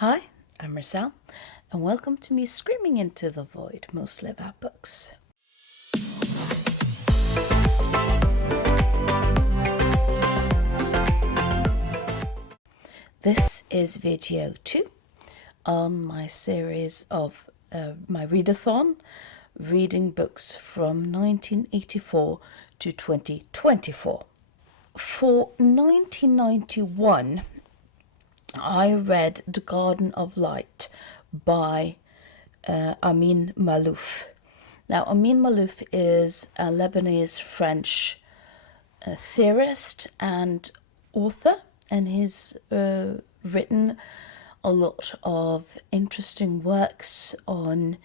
Hi, I'm Marcel, and welcome to me screaming into the void, mostly about books. This is video 2 on my series of my readathon, reading books from 1984 to 2024. For 1991, I read The Garden of Light by Amin Maalouf. Now, Amin Maalouf is a Lebanese-French theorist and author, and he's written a lot of interesting works on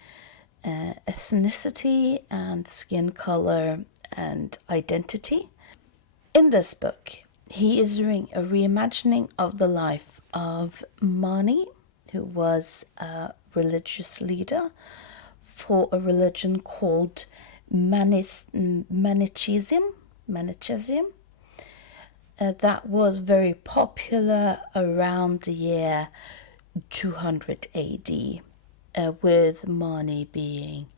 ethnicity and skin color and identity. In this book, he is doing a reimagining of the life of Mani, who was a religious leader for a religion called Manichaeism. That was very popular around the year 200 AD, with Mani being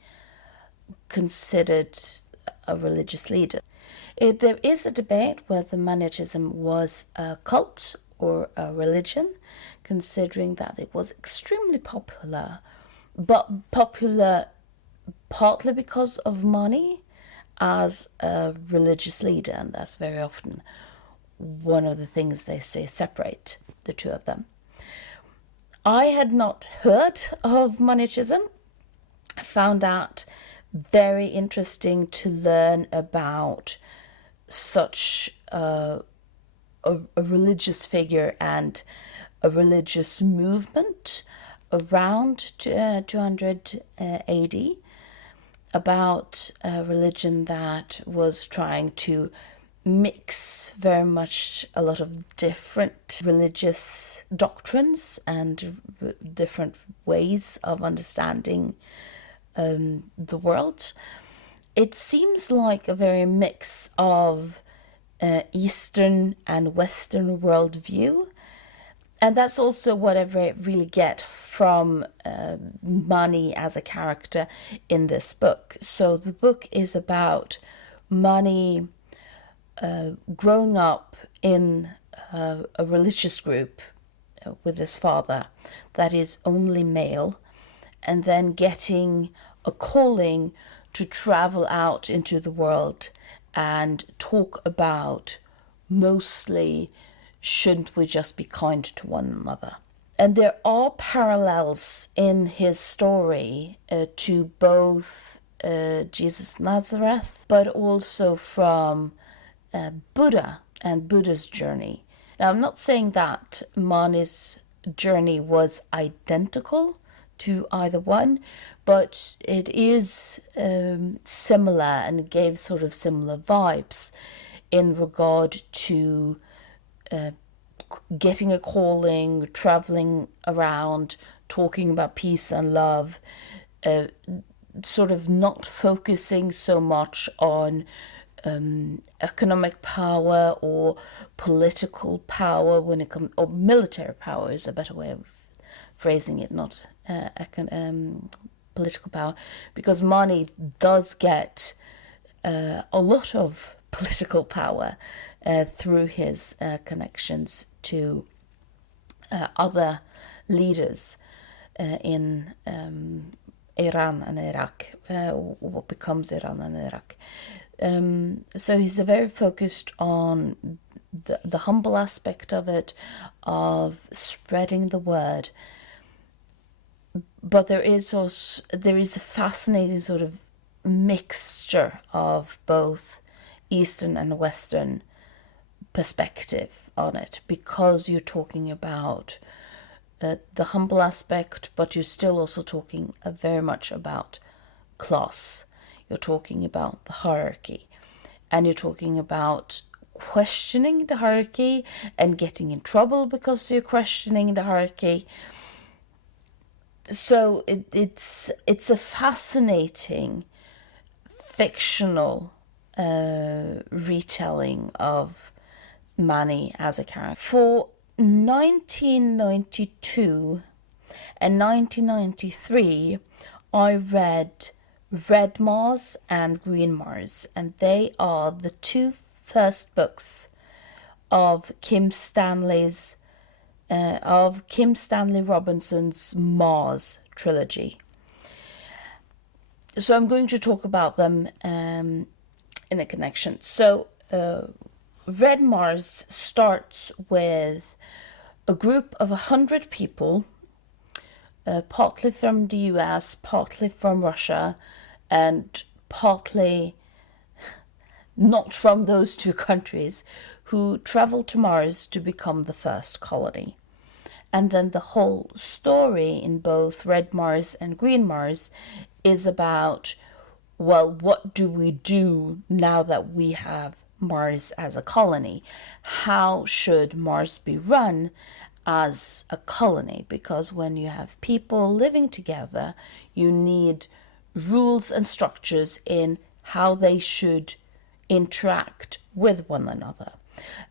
considered a religious leader. There is a debate whether Manichaeism was a cult or a religion, considering that it was extremely popular, but popular partly because of Mani as a religious leader, and that's very often one of the things they say separate the two of them. I had not heard of Manichaeism. I found out very interesting to learn about such a religious figure and a religious movement around 200 AD, about a religion that was trying to mix very much a lot of different religious doctrines and different ways of understanding the world. It seems like a very mix of Eastern and Western worldview, and that's also what I really get from Mani as a character in this book. So the book is about Mani growing up in a religious group with his father that is only male, and then getting a calling to travel out into the world and talk about mostly, shouldn't we just be kind to one another? And there are parallels in his story to both Jesus Nazareth, but also from Buddha and Buddha's journey. Now, I'm not saying that Mani's journey was identical to either one, but it is similar, and it gave sort of similar vibes in regard to getting a calling, traveling around, talking about peace and love, sort of not focusing so much on economic power or political power when it comes, or military power is a better way of phrasing it, not political power, because Mani does get a lot of political power through his connections to other leaders in Iran and Iraq, what becomes Iran and Iraq. So he's very focused on the humble aspect of it, of spreading the word. But there is a fascinating sort of mixture of both Eastern and Western perspective on it, because you're talking about the humble aspect, but you're still also talking very much about class. You're talking about the hierarchy, and you're talking about questioning the hierarchy and getting in trouble because you're questioning the hierarchy. So it's a fascinating fictional retelling of Mani as a character. For 1992, In 1993, I read Red Mars and Green Mars, and they are the two first books of Kim Stanley Robinson's Mars trilogy. So I'm going to talk about them in a connection. So Red Mars starts with a group of 100 people, partly from the US, partly from Russia, and partly not from those two countries, who travel to Mars to become the first colony. And then the whole story in both Red Mars and Green Mars is about, well, what do we do now that we have Mars as a colony? How should Mars be run as a colony? Because when you have people living together, you need rules and structures in how they should interact with one another.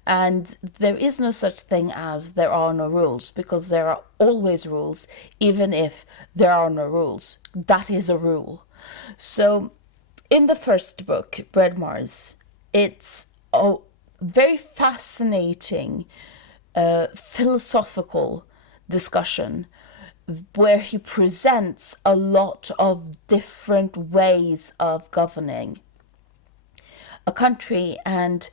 And there is no such thing as there are no rules, because there are always rules, even if there are no rules. That is a rule. So in the first book, Red Mars, it's a very fascinating philosophical discussion where he presents a lot of different ways of governing a country, and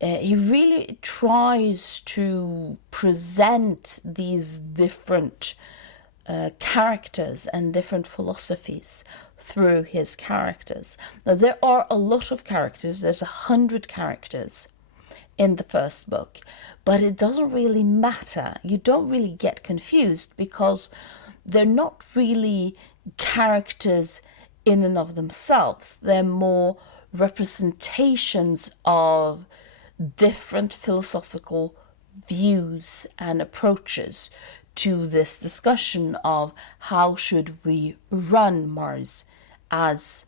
he really tries to present these different characters and different philosophies through his characters. Now, there are a lot of characters. There's 100 characters in the first book, but it doesn't really matter. You don't really get confused because they're not really characters in and of themselves. They're more representations of different philosophical views and approaches to this discussion of how should we run Mars as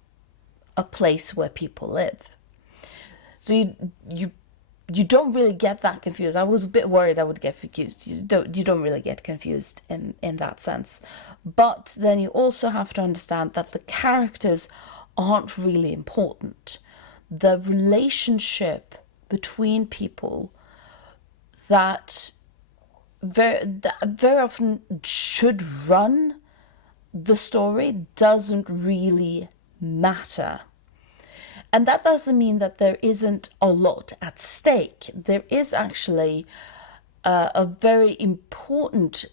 a place where people live. So you don't really get that confused. I was a bit worried I would get confused. You don't really get confused in that sense. But then you also have to understand that the characters aren't really important. The relationship between people that very often should run the story doesn't really matter. And that doesn't mean that there isn't a lot at stake. There is actually a very important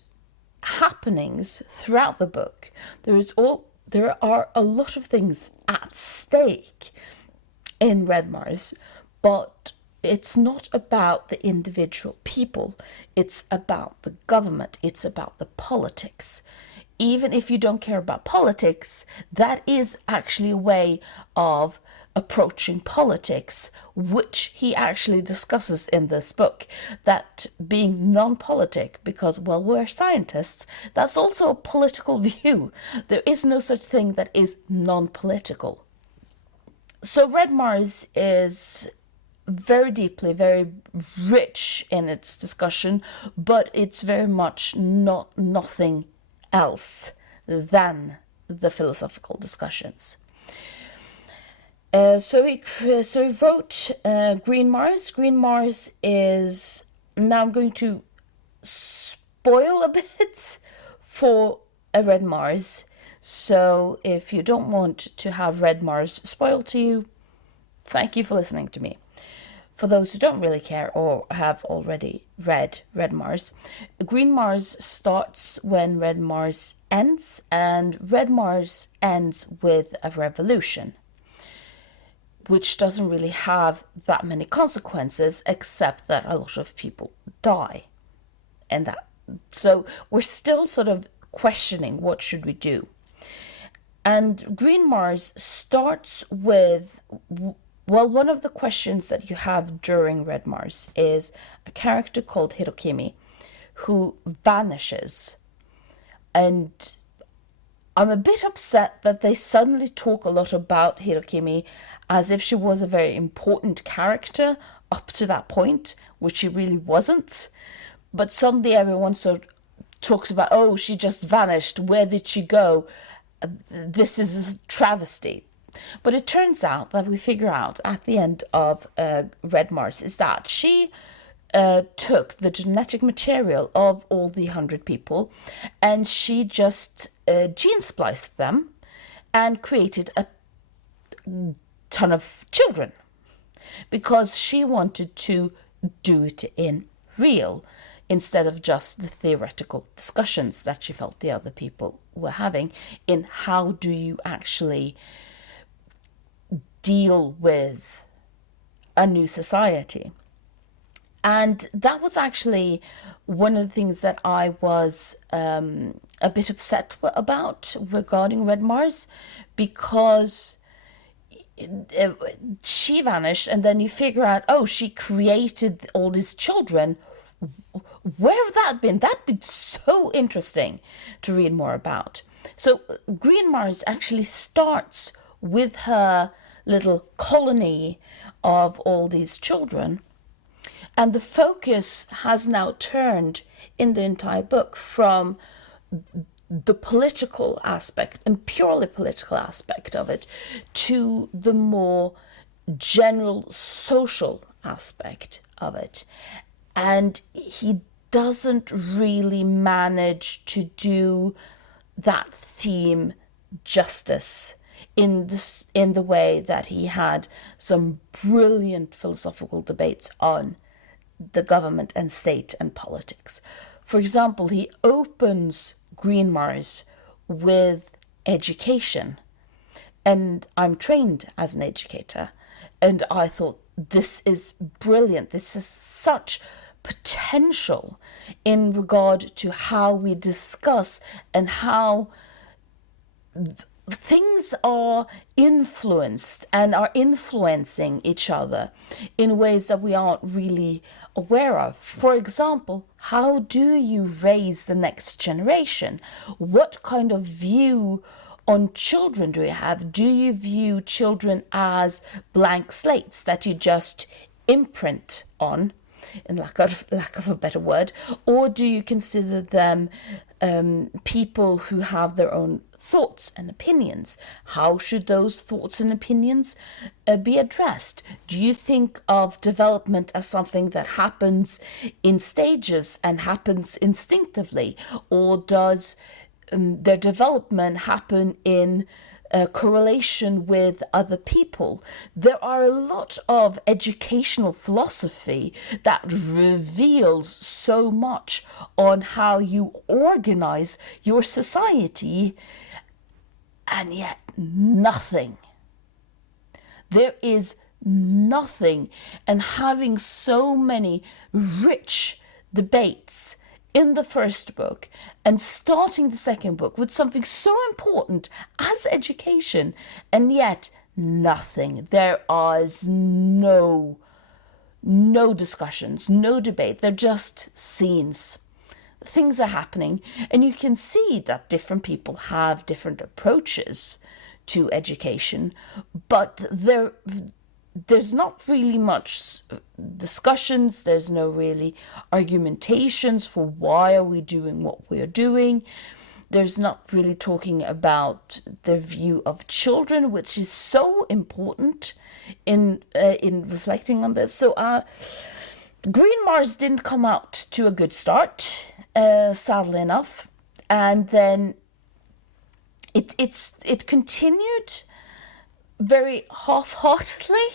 happenings throughout the book. There are a lot of things at stake in Red Mars, but it's not about the individual people. It's about the government. It's about the politics. Even if you don't care about politics, that is actually a way of approaching politics, which he actually discusses in this book, that being non-politic, because, well, we're scientists, that's also a political view. There is no such thing that is non-political. So Red Mars is very deeply, very rich in its discussion, but it's very much nothing else than the philosophical discussions. So he wrote Green Mars. Green Mars is, now I'm going to spoil a bit for a Red Mars. So if you don't want to have Red Mars spoiled to you, thank you for listening to me. For those who don't really care or have already read Red Mars, Green Mars starts when Red Mars ends, and Red Mars ends with a revolution, which doesn't really have that many consequences, except that a lot of people die. And that, so we're still sort of questioning what should we do. And Green Mars starts with, well, one of the questions that you have during Red Mars is a character called Hirokimi who vanishes. And I'm a bit upset that they suddenly talk a lot about Hirokimi as if she was a very important character up to that point, which she really wasn't. But suddenly everyone sort of talks about, oh, she just vanished. Where did she go? This is a travesty. But it turns out that we figure out at the end of Red Mars is that she took the genetic material of all the 100 people and she just gene spliced them and created a ton of children because she wanted to do it in real instead of just the theoretical discussions that she felt the other people were having in how do you actually deal with a new society. And that was actually one of the things that I was a bit upset about regarding Red Mars, because she vanished and then you figure out, oh, she created all these children. Where have that been? That'd been so interesting to read more about. So Green Mars actually starts with her little colony of all these children. And the focus has now turned in the entire book from the political aspect and purely political aspect of it to the more general social aspect of it. And he doesn't really manage to do that theme justice in the way that he had some brilliant philosophical debates on the government and state and politics. For example, he opens Green Mars with education. And I'm trained as an educator. And I thought, this is brilliant. This is such potential in regard to how we discuss and how things are influenced and are influencing each other in ways that we aren't really aware of. For example, how do you raise the next generation? What kind of view on children do you have? Do you view children as blank slates that you just imprint on, in lack of a better word, or do you consider them people who have their own thoughts and opinions? How should those thoughts and opinions be addressed? Do you think of development as something that happens in stages and happens instinctively, or does their development happen in correlation with other people? There are a lot of educational philosophy that reveals so much on how you organize your society, and yet nothing. There is nothing. And having so many rich debates in the first book and starting the second book with something so important as education, and yet nothing. There is no discussions, no debate. They're just scenes. Things are happening, and you can see that different people have different approaches to education, but there's not really much discussions. There's no really argumentations for why are we doing what we're doing. There's not really talking about the view of children, which is so important in reflecting on this. So Green Mars didn't come out to a good start, sadly enough, and then it continued very half-heartedly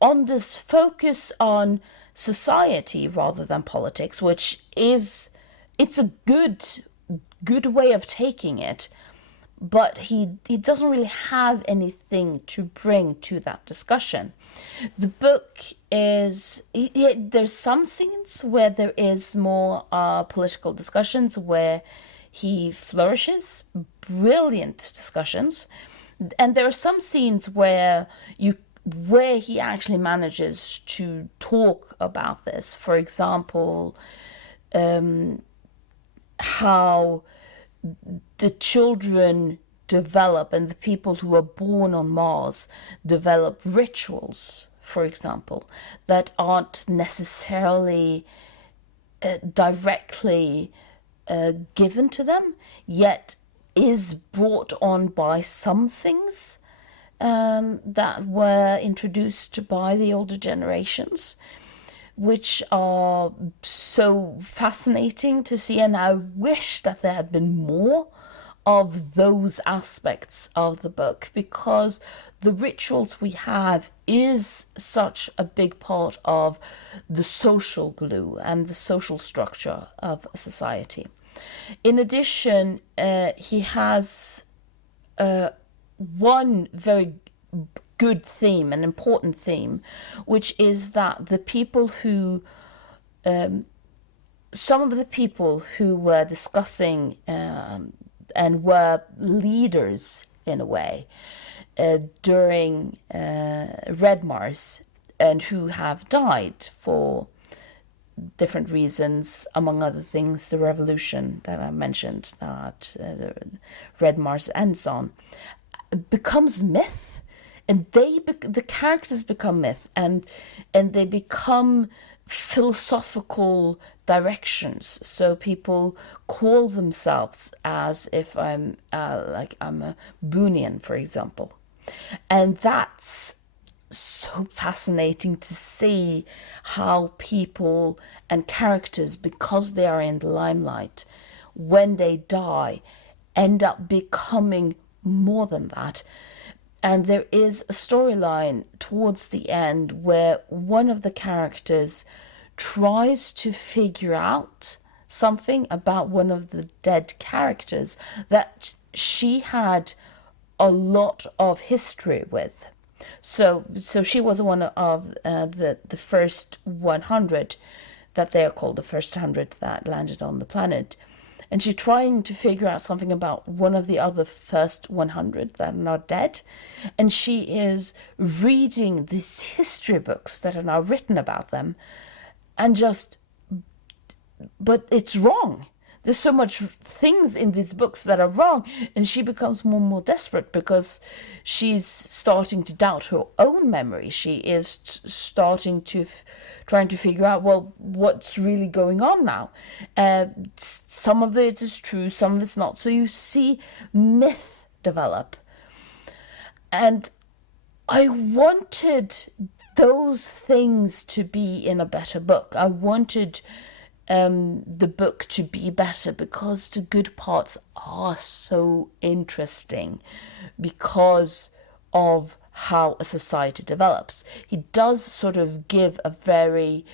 on this focus on society rather than politics, which it's a good way of taking it, but he doesn't really have anything to bring to that discussion. The book is there's some scenes where there is more political discussions where he flourishes, brilliant discussions, and there are some scenes where he actually manages to talk about this. For example, how the children develop and the people who are born on Mars develop rituals, for example, that aren't necessarily directly given to them, yet is brought on by some things that were introduced by the older generations, which are so fascinating to see. And I wish that there had been more of those aspects of the book, because the rituals we have is such a big part of the social glue and the social structure of society. In addition, he has one very good theme, an important theme, which is that the people who, some of the people who were discussing and were leaders in a way during Red Mars, and who have died for different reasons, among other things, the revolution that I mentioned that Red Mars ends on, becomes myth, and the characters become myth, and they become philosophical directions. So people call themselves, as if I'm a Boonian, for example, and that's so fascinating to see how people and characters, because they are in the limelight, when they die, end up becoming more than that. And there is a storyline towards the end where one of the characters tries to figure out something about one of the dead characters that she had a lot of history with. So she was one of the first 100 that they are called, the first 100 that landed on the planet. And she's trying to figure out something about one of the other first 100 that are not dead. And she is reading these history books that are now written about them. And but it's wrong. There's so much things in these books that are wrong, and she becomes more and more desperate because she's starting to doubt her own memory. She is starting to trying to figure out, well, what's really going on now. Some of it is true, some of it's not. So you see myth develop. And I wanted those things to be in a better book. I wanted the book to be better because the good parts are so interesting because of how a society develops. He does sort of give a very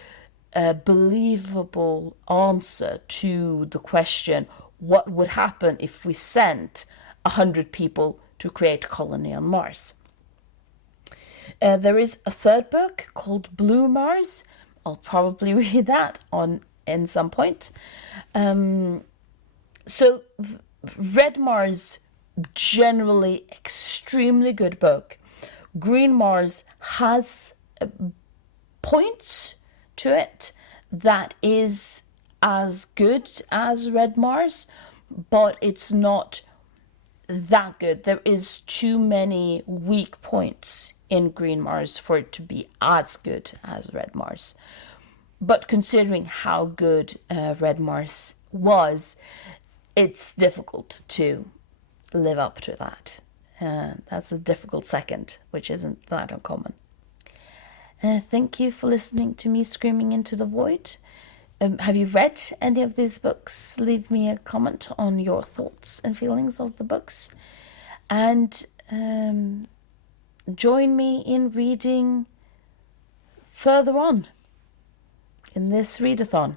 believable answer to the question, what would happen if we sent 100 people to create a colony on Mars? There is a third book called Blue Mars. I'll probably read that in some point. So Red Mars, generally extremely good book. Green Mars has points to it that is as good as Red Mars, but it's not that good. There is too many weak points in Green Mars for it to be as good as Red Mars. But considering how good Red Mars was, it's difficult to live up to that. That's a difficult second, which isn't that uncommon. Thank you for listening to me screaming into the void. Have you read any of these books? Leave me a comment on your thoughts and feelings of the books. And join me in reading further on in this readathon.